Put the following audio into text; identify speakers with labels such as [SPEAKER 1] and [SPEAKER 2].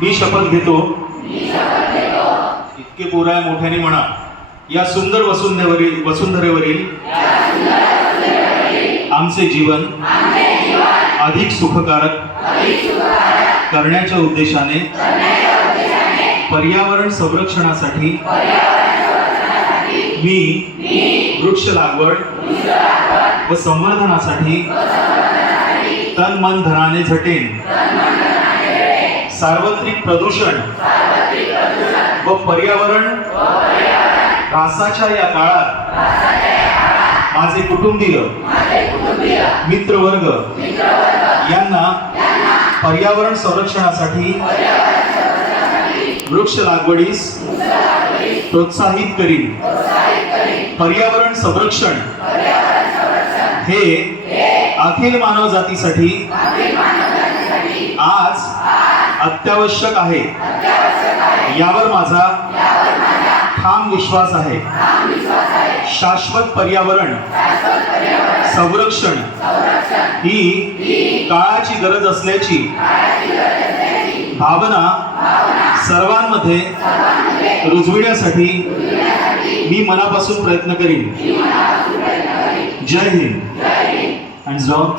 [SPEAKER 1] मी शपथ घेतो. इतके पोराय मोठ्याने म्हणा. या सुंदर वसुंधरेवरील वसुंधरेवरील आमचे जीवन अधिक सुखकारक करण्याच्या उद्देशाने पर्यावरण संरक्षणासाठी मी वृक्ष लागवड व संवर्धनासाठी तन मन धनाने झटेन. सार्वत्रिक प्रदूषण. व पर्यावरण. त्रासाच्या या काळात. माझे कुटुंबीय. मित्रवर्ग. यांना पर्यावरण संरक्षणासाठी वृक्ष लागवडीस प्रोत्साहित करीन. पर्यावरण संरक्षण हे अखिल मानव जातीसाठी आज अत्यावश्यक आहे. यावर माझा ठाम विश्वास आहे. शाश्वत पर्यावरण संरक्षण ही काळाची गरज असल्याची भावना सर्वांमध्ये रुजविण्यासाठी मी मनापासून प्रयत्न करीन. जय हिंद. आणि जाऊ